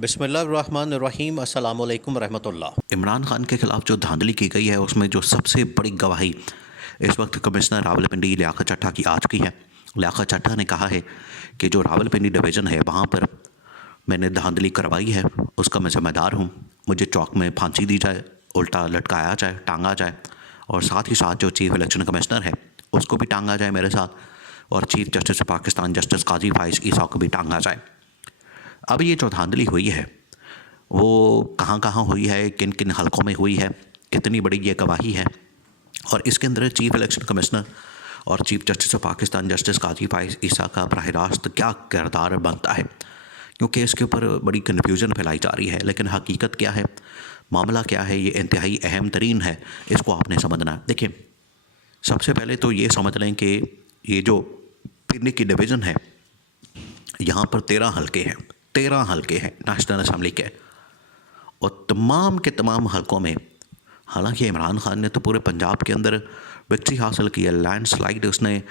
बिस्मिल्लाहिर्रहमानिर्रहीम अस्सलामु अलैकुम रहमतुल्लाह। इमरान खान के खिलाफ जो धांधली की गई है उसमें जो सबसे बड़ी गवाही इस वक्त कमिश्नर रावलपिंडी लियाकत चट्टा की आ चुकी है। लियाकत चट्टा ने कहा है कि जो रावलपिंडी डिवीज़न है वहाँ पर मैंने धांधली करवाई है, उसका मैं ज़िम्मेदार हूँ। मुझे चौक में फांसी दी जाए, उल्टा लटकाया जाए, टांगा जाए, और साथ ही साथ जो चीफ इलेक्शन कमिश्नर है उसको भी टांगा जाए मेरे साथ, और chief justice Pakistan justice Qazi Faez ईसा को भी टांगा जाए। अब ये जो धांधली हुई है वो कहाँ कहाँ हुई है, किन किन हलकों में हुई है, कितनी बड़ी ये गवाही है, और इसके अंदर चीफ इलेक्शन कमिश्नर और chief justice of Pakistan justice Qazi Faez Isa का बराह रास्त क्या किरदार बनता है, क्योंकि इसके ऊपर बड़ी कन्फ्यूजन फैलाई जा रही है। लेकिन हकीकत क्या है, मामला क्या है, ये इंतहाई अहम तरीन है, इसको आपने समझना है। देखिए, सबसे पहले तो ये समझ लें कि ये जो पिंडी की डिवीज़न है यहाँ पर 13 हलके हैं, 13 हलके हैं नेशनल असम्बली के, और तमाम के तमाम हलकों में, हालांकि इमरान खान ने तो पूरे पंजाब के अंदर विक्ट्री हासिल की है, लैंडस्लाइड उसने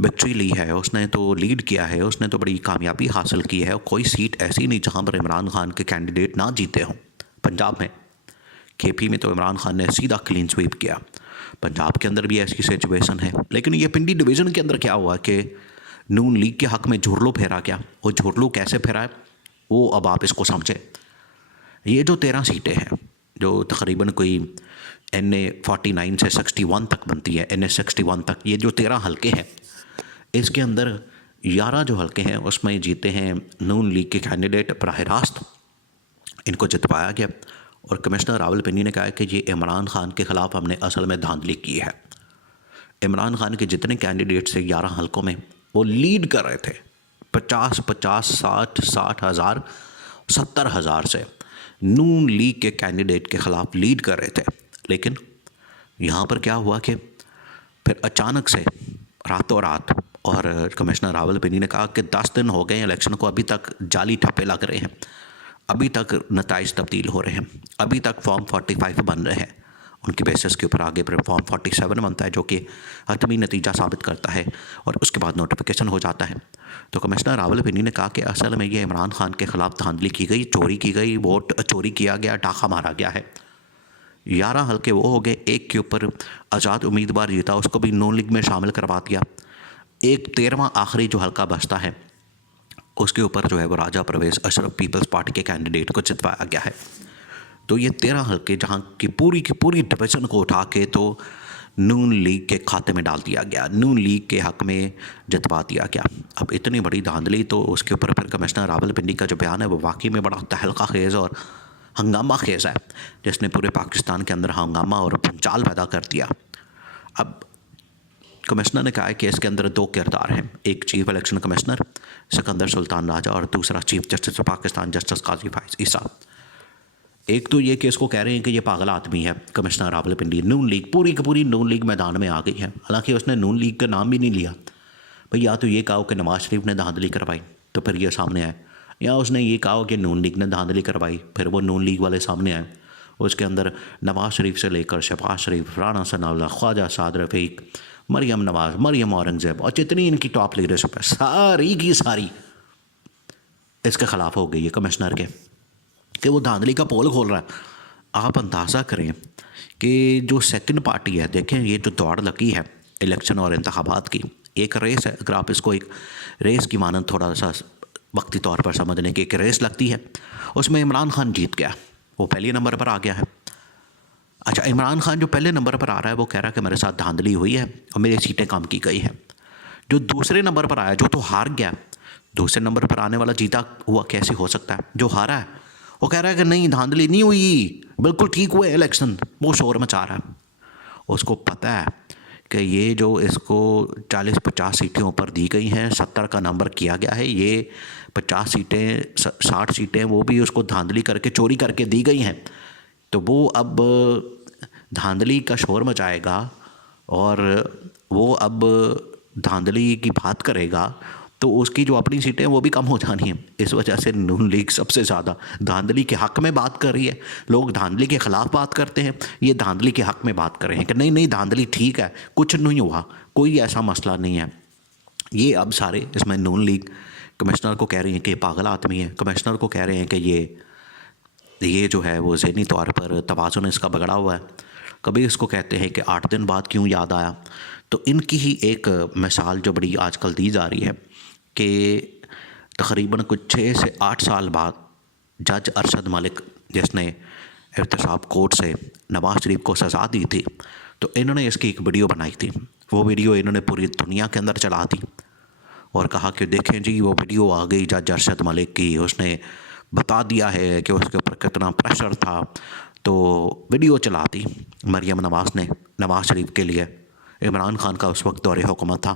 विक्ट्री ली है, उसने तो लीड किया है, उसने तो बड़ी कामयाबी हासिल की है। और कोई सीट ऐसी नहीं जहां पर इमरान खान के कैंडिडेट ना जीते हों। पंजाब में केपी में तो इमरान खान ने सीधा क्लीन स्वीप किया, पंजाब के अंदर भी ऐसी सिचुएशन है। लेकिन ये पिंडी डिवीज़न के अंदर क्या हुआ कि नून लीग के हक़ में झुरलू फेरा गया। वो झुरलू कैसे फेरा है वो अब आप इसको समझें। ये जो 13 सीटें हैं जो तकरीबन कोई NA 49 से 61 तक बनती है, NA 61 तक, ये जो 13 हलके हैं इसके अंदर 11 जो हलके हैं उसमें जीते हैं नून लीग के कैंडिडेट बराह रास्त, इनको जितवाया गया। और कमिश्नर रावलपिंडी ने कहा है कि ये इमरान खान के ख़िलाफ़ हमने असल में धांधली की है। इमरान खान के जितने कैंडिडेट से 11 हलकों में वो लीड कर रहे थे 50-50, 60 हज़ार, 70 हज़ार से नून लीग के कैंडिडेट के ख़िलाफ़ लीड कर रहे थे। लेकिन यहाँ पर क्या हुआ कि फिर अचानक से रातों रात, और कमिश्नर रावलपिंडी ने कहा कि 10 दिन हो गए इलेक्शन को, अभी तक जाली ठप्पे लग रहे हैं, अभी तक नताइज तब्दील हो रहे हैं, अभी तक फॉर्म 45 बन रहे हैं, उनकी बेसिस के ऊपर आगे फिर फॉर्म 47 बनता है जो कि हतमी नतीजा साबित करता है, और उसके बाद नोटिफिकेशन हो जाता है। तो कमिश्नर रावलपिंडी ने कहा कि असल में ये इमरान खान के ख़िलाफ़ धांधली की गई, चोरी की गई, वोट चोरी किया गया, डाका मारा गया है। 11 हलके वो हो गए, एक के ऊपर आज़ाद उम्मीदवार जीता, उसको भी नून लीग में शामिल करवा दिया। एक 13वां आखिरी जो हलका बचता है उसके ऊपर जो है वो राजा परवेज़ अशरफ पीपल्स पार्टी के कैंडिडेट को जितवाया गया है। तो ये 13 हलके जहाँ की पूरी डिवीज़न को उठा के तो नून लीग के खाते में डाल दिया गया, नून लीग के हक़ में जितवा दिया गया। अब इतनी बड़ी धांधली, तो उसके ऊपर फिर कमिश्नर रावलपिंडी का जो बयान है वो वाकई में बड़ा तहलका खेज़ और हंगामा खेज़ है, जिसने पूरे पाकिस्तान के अंदर हंगामा और भूचाल पैदा कर दिया। अब कमिश्नर ने कहा है कि इसके अंदर 2 किरदार हैं, एक chief election commissioner Sikandar Sultan Raja और दूसरा chief justice of Pakistan justice Qazi Faez Isa. एक तो ये कि इसको कह रहे हैं कि ये पागल आदमी है कमिश्नर रावलपिंडी, नून लीग पूरी की पूरी नून लीग मैदान में आ गई है। हालांकि उसने नून लीग का नाम भी नहीं लिया भाई, या तो ये कहा कि नवाज शरीफ ने धांधली करवाई तो फिर ये सामने आए, या उसने ये कहा कि नून लीग ने धांधली करवाई फिर वो नून लीग वाले सामने आए। उसके अंदर नवाज शरीफ से लेकर शहबाज शरीफ, राना सनाउल्लाह, ख्वाजा साद रफ़ीक, मरियम नवाज, मरियम औरंगज़ेब और जितनी इनकी टॉप लीडरशिप है सारी की सारी इसके ख़िलाफ़ हो गई है कमिश्नर के, कि वो धांधली का पोल खोल रहा है। आप अंदाज़ा करें कि जो सेकंड पार्टी है, देखें ये जो दौड़ लगी है इलेक्शन और इंतखाबात की, एक रेस है। अगर आप इसको एक रेस की मानंद थोड़ा सा वक्ती तौर पर समझने की, एक रेस लगती है, उसमें इमरान खान जीत गया, वो पहले नंबर पर आ गया है। अच्छा, इमरान खान जो पहले नंबर पर आ रहा है वो कह रहा है कि मेरे साथ धांधली हुई है और मेरी सीटें कम की गई है। जो दूसरे नंबर पर आया, जो तो हार गया, दूसरे नंबर पर आने वाला जीता हुआ कैसे हो सकता है? जो हारा है वो कह रहा है कि नहीं धांधली नहीं हुई, बिल्कुल ठीक हुए इलेक्शन, वो शोर मचा रहा है। उसको पता है कि ये जो इसको 40-50 सीटें ऊपर दी गई हैं, 70 का नंबर किया गया है, ये 50 सीटें 60 सीटें वो भी उसको धांधली करके चोरी करके दी गई हैं। तो वो अब धांधली का शोर मचाएगा और वो अब धांधली की बात करेगा, तो उसकी जो अपनी सीटें हैं वो भी कम हो जानी है। इस वजह से नून लीग सबसे ज़्यादा धांधली के हक़ में बात कर रही है। लोग धांधली के ख़िलाफ़ बात करते हैं, ये धांधली के हक़ में बात कर रहे हैं कि नहीं नहीं धांधली ठीक है, कुछ नहीं हुआ, कोई ऐसा मसला नहीं है। ये अब सारे इसमें नून लीग कमिश्नर को कह रही हैं कि पागल आदमी है, कमिश्नर को कह रहे हैं कि ये जो है वो ज़हनी तौर पर तवाज़ुन इसका बिगड़ा हुआ है। कभी इसको कहते हैं कि 8 दिन बाद क्यों याद आया। तो इनकी ही एक मिसाल जो बड़ी आजकल दी जा रही है कि तकरीबन कुछ 6 से 8 साल बाद जज अरशद मलिक, जिसने एहतसाब कोर्ट से नवाज शरीफ को सज़ा दी थी, तो इन्होंने इसकी एक वीडियो बनाई थी। वो वीडियो इन्होंने पूरी दुनिया के अंदर चला दी और कहा कि देखें जी वो वीडियो आ गई जज अरशद मलिक की, उसने बता दिया है कि उसके ऊपर कितना प्रेशर था। तो वीडियो चला दी मरियम नवाज़ ने नवाज शरीफ के लिए। इमरान खान का उस वक्त दौरे हुकूमत था।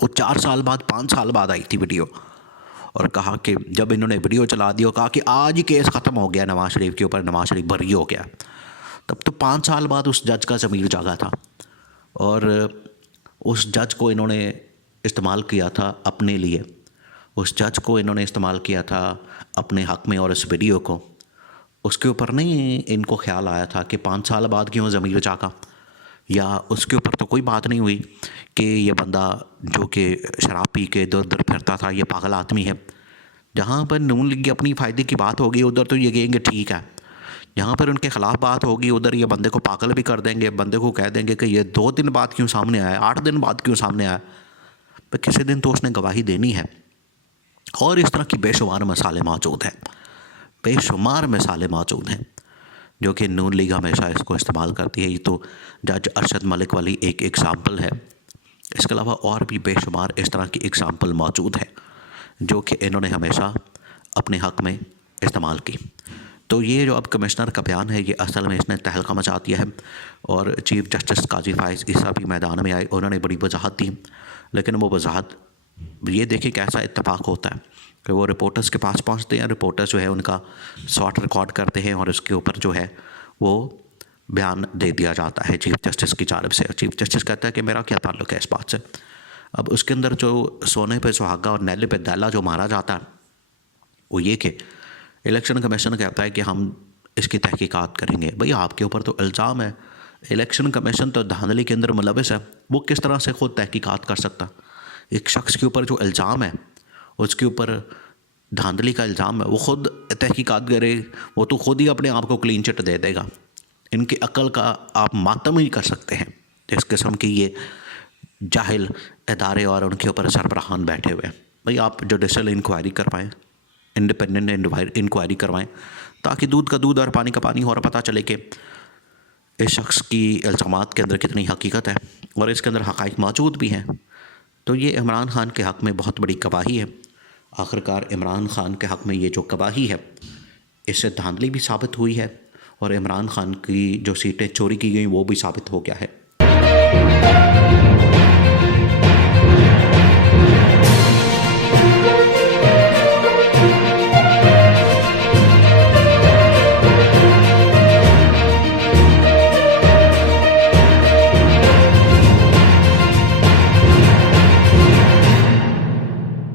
वो 4 साल बाद 5 साल बाद आई थी वीडियो, और कहा कि जब इन्होंने वीडियो चला दी और कहा कि आज ही केस ख़त्म हो गया नवाज शरीफ के ऊपर, नवाज शरीफ बरी हो गया, तब तो 5 साल बाद उस जज का ज़मीर जागा था और उस जज को इन्होंने इस्तेमाल किया था अपने लिए, उस जज को इन्होंने इस्तेमाल किया था अपने हक़ में। और इस वीडियो को उसके ऊपर नहीं इनको ख्याल आया था कि 5 साल बाद क्यों ज़मीर जागा, या उसके ऊपर तो कोई बात नहीं हुई कि ये बंदा जो कि शराब पी के इधर उधर फिरता था ये पागल आदमी है। जहाँ पर नून लीग अपनी फ़ायदे की बात होगी उधर तो ये कहेंगे ठीक है, जहाँ पर उनके ख़िलाफ़ बात होगी उधर ये बंदे को पागल भी कर देंगे, बंदे को कह देंगे कि ये 2 दिन बाद क्यों सामने आया, 8 दिन बाद क्यों सामने आया, पर किसी दिन तो उसने गवाही देनी है। और इस तरह की बेशुमार मिसालें मौजूद हैं, बेशुमार मिसालें मौजूद हैं जो कि नून लीग हमेशा इसको इस्तेमाल करती है। ये तो जज अरशद मलिक वाली एक एग्ज़ाम्पल है, इसके अलावा और भी बेशुमार इस तरह की एग्ज़ाम्पल मौजूद है जो कि इन्होंने हमेशा अपने हक़ में इस्तेमाल की। तो ये जो अब कमिश्नर का बयान है ये असल में इसने तहलका मचा दिया है। और चीफ जस्टिस काजी फाइज़ ईसा भी मैदान में आए, उन्होंने बड़ी वजाहत दी, लेकिन वो वजाहत ये देखिए कैसा इत्तेफाक होता है कि वो रिपोर्टर्स के पास पहुंचते हैं, रिपोर्टर्स जो है उनका शॉट रिकॉर्ड करते हैं और उसके ऊपर जो है वो बयान दे दिया जाता है चीफ जस्टिस की जानिब से। चीफ जस्टिस कहता है कि मेरा क्या ताल्लुक़ है इस बात से। अब उसके अंदर जो सोने पे सुहागा और नैले पे दैला जो मारा जाता है वो ये कि इलेक्शन कमीशन कहता है कि हम इसकी तहकीकात करेंगे। भाई आपके ऊपर तो इल्ज़ाम है, इलेक्शन कमीशन तो धांधली के अंदर मुलविस है, वो किस तरह से ख़ुद तहकीकात कर सकता। एक शख्स के ऊपर जो इल्ज़ाम है उसके ऊपर धांधली का इल्ज़ाम है, वो ख़ुद तहकीकात करे, वो तो ख़ुद ही अपने आप को क्लीन चिट दे देगा। इनकी अक्ल का आप मातम ही कर सकते हैं जिस किस्म की ये जाहिल इदारे और उनके ऊपर सरबराहान बैठे हुए हैं। भाई आप जुडिशल इंक्वायरी करवाएं, इंडिपेंडेंट इंक्वायरी करवाएं ताकि दूध का दूध और पानी का पानी और पता चले कि इस शख्स की इल्ज़ामात के अंदर कितनी हकीकत है और इसके अंदर हक़ाइक़ मौजूद भी हैं। तो ये इमरान खान के हक़ में बहुत बड़ी गवाही है। आखिरकार इमरान खान के हक़ में ये जो गवाही है इससे धांधली भी साबित हुई है और इमरान खान की जो सीटें चोरी की गई वो भी साबित हो गया है।